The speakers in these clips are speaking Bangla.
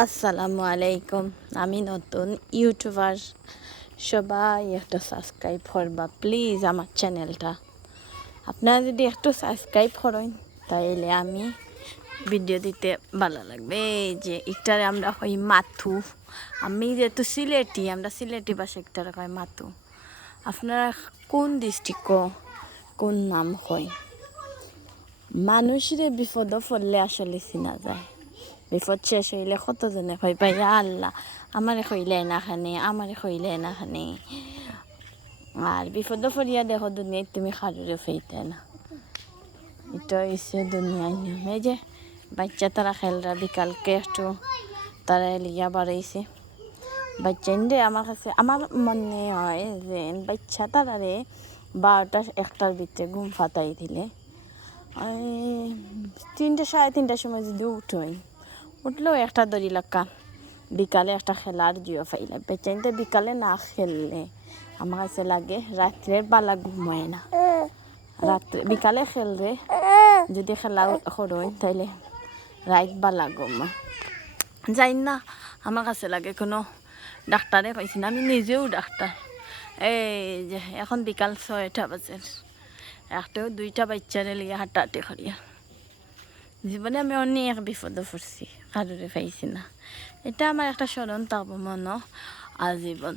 আসসালামু আলাইকুম। আমি নতুন ইউটিউবার। সবাই একটা সাবস্ক্রাইব করবা প্লিজ আমার চ্যানেলটা আপনারা যদি একটু সাবস্ক্রাইব করেন, তাইলে আমি ভিডিও দিতে ভালো লাগবে। এই যে, একটারে আমরা হই মাথু। আমি যেহেতু সিলেটি, আমরা সিলেটি ভাষা একটারে হয় মাথু। আপনারা কোন ডিস্ট্রিক্ট কোন নাম হয় মানুষের বিপদ পড়লে আসলে চিনা যায়। বিপদ শেষ হইলে কতজনে কই পাই আল্লাহ আমারে কইলে না খানে আমারে কইলে না খানে আর বিপদ পড়িয়া দেখো দুনিয়ায় তুমি খারুরে ফেইতে না এটা হচ্ছে দুনিয়ার নিয়ম এই যে বাচ্চা তারা খেলরা বিকালকে একটু তারা লিয়া বাড়াইছে বাচ্চা ইন্দে আমার কাছে আমার মনে হয় যে বাচ্চা তারারে বারোটা একটার ভিতরে ঘুম ফাতাই দিলে তিনটে সাড়ে তিনটার সময় যদি উঠোই উঠলেও একটা দড়ি লাক্কা। বিকালে একটা খেলার জিও ফাইলে বেচাইতে বিকালে না খেললে আমার কাছে লাগে রাত্রের বালা ঘুমায় না। রাত্রে বিকালে খেললে যদি খেলা করোই তাইলে রাত বালা ঘুমায় যাই না আমার কাছে লাগে কোনো ডাক্তারে পাইছি না। আমি নিজেও ডাক্তার এই যে, এখন বিকাল ছয়টা বাজে। একটাও দুইটা বাচ্চারে লিয়ে হাঁটাহাঁটি করিয়া জীবনে আমি অনেক বিপদে পড়ছি কারোরে পাইছি না এটা আমার একটা স্মরণ থাকব মন আজীবন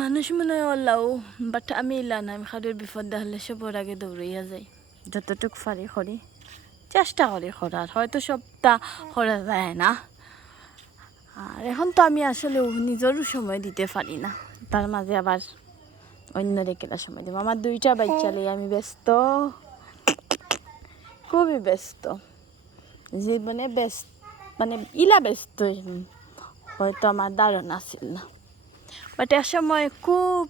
মানুষ মনে হয় ওলাও বাট আমি ইলা না আমি কারোর বিপদ হলে সবর আগে দৌড়াইয়া যাই। যতটুকু পারি করি চেষ্টা করি করার হয়তো সবটা করা যায় না। আর এখন তো আমি আসলে নিজেরও সময় দিতে পারি না। তার মাঝে আবার অন্য রেখেলা সময় দেবো আমার দুইটা বাচ্চা আমি ব্যস্ত। খুবই ব্যস্ত। জীবনে ব্যস্ত মানে ইলা ব্যস্ত হয়তো আমার ধারণা ছিল না। বাট এক সময় খুব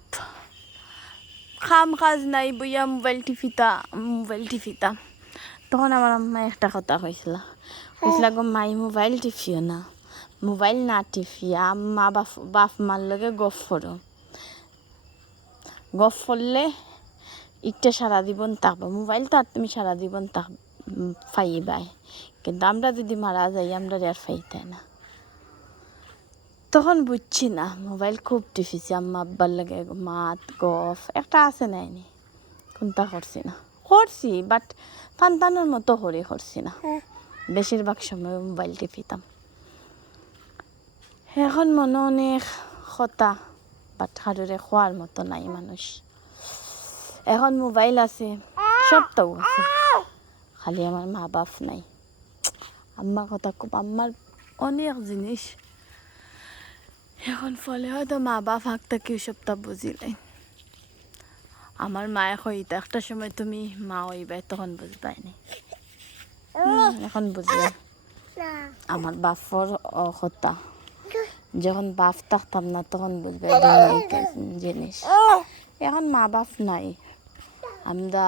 খাম কাজ নাই বইয়া মোবাইল টিফিতা মোবাইল টিপিতা তখন আমার আম্মা একটা কথা কইছিল। কইছিল, গো মাই, মোবাইল টিপিও না। মোবাইল না টিপিয়া আম্মা বাপ বাপ মার লগে গফ করো। গফ করলে ইটা সারা জীবন থাকব। মোবাইল তো আর তুমি সারা জীবন থাক ফাইবাই কিন্তু আমরা যদি মারা যাই আমরা আর ফাইতে না। তখন বুঝছি না মোবাইল খুব টিপিছি আম্মা আব্বার লাগে মাত গফ একটা আছে নাইনি কোনটা করছি না। করছি বাট ফান্তানোর মতো হরে করছি না। বেশিরভাগ সময় মোবাইল টিপিতাম। এখন মনে অনেক কথা বাট হাড়ুরে খোয়ার মতো নাই মানুষ। এখন মোবাইল আছে সবটাও আছে। খালি আমার মা বাপ নাই। আম্মার কথা খুব আম্মার অনেক জিনিস। এখন ফলে হয়তো মা বাপ হাঁকটা কেউ সবটা বুঝিলে আমার মায়ে হইতে একটা সময় তুমি মা হইবাই তখন বুঝবাই নি এখন বুঝবে। আমার বাপর কথা যখন বাপ থাকতাম না, তখন বুঝবে জিনিস। এখন মা বাপ নাই। আমরা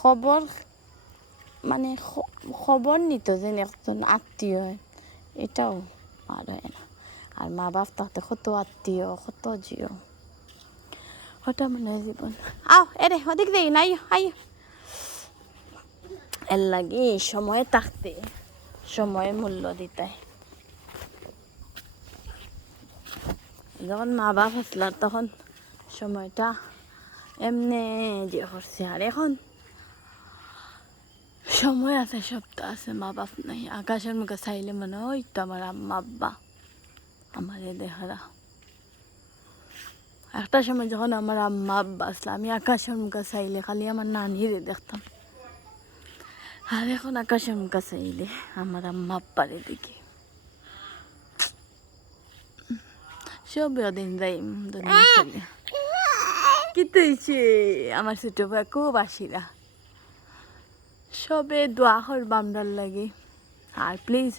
খবর মানে খবর নিত যে একজন আত্মীয়। এটাও আর হয় না। আর মা বাপ থাকতে কত আত্মীয়, কত জিও। ওটা মনে হয় জীবন। আও এরে ওদিক দেই নাই, আই। এর লাগে সময়ে থাকতে সময়ে মূল্য দিতে। যখন মা বাপ আসলার তখন সময়টা এমনি যে করছে। আর এখন সময় আছে, সপ্তাহ আছে, মা বাপ নাই। আকাশের মুখে চাইলে মনে হয় তো আমার আম্মা, আব্বা, আমার দেহারা। একটা সময় যখন আমার আম্মা, আব্বা আসলো, আমি আকাশের মুখে চাইলে খালি আমার নানিরে দেখতাম। আর এখন আকাশের মুখে চাইলে আমার আম্মা, আব্বারে দেখি। সব দিন যাই, দুনিয়া হয়েছে আমার ছোট ভাই খুব আসিরা সবে দোয়া করবা আমরার লাগে। আর প্লিজ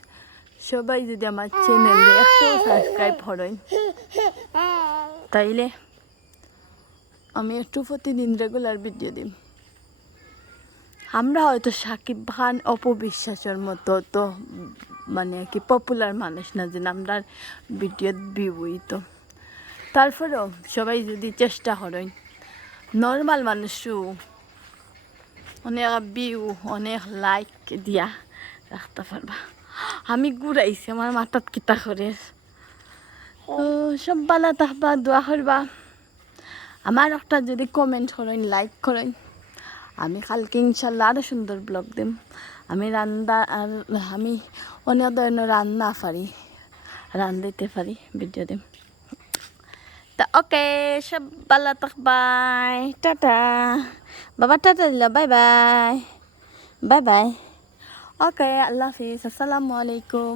সবাই যদি আমার চ্যানেলে একটু সাবস্ক্রাইব করেন, তাইলে আমি একটু প্রতিদিন রেগুলার ভিডিও দিই আমরা হয়তো সাকিব খান অপবিশ্বাসের মতো তো মানে কি পপুলার মানুষ না যে আমরা ভিডিও দিবই তো। তারপরেও সবাই যদি চেষ্টা করেন নর্মাল মানুষও অনেক ভিউ অনেক লাইক দিয়া রাখতে পারবা আমি ঘুরাইছি আমার মাথাত কিতা করে সব বালা তাহবা দোয়া করবা আমার একটা যদি কমেন্ট করেন লাইক করেন আমি কালকে ইনশাল্লাহ আরও সুন্দর ব্লগ দিম আমি রান্না আর আমি অনেক ধরনের রান্না পারি রান্ধিতে পারি ভিডিও দিম তা ওকে সব বালা বাই টাটা বাবা টাটা দিল bye bye bye bye okay আল্লাহ হাফিজ আসসালামু আলাইকুম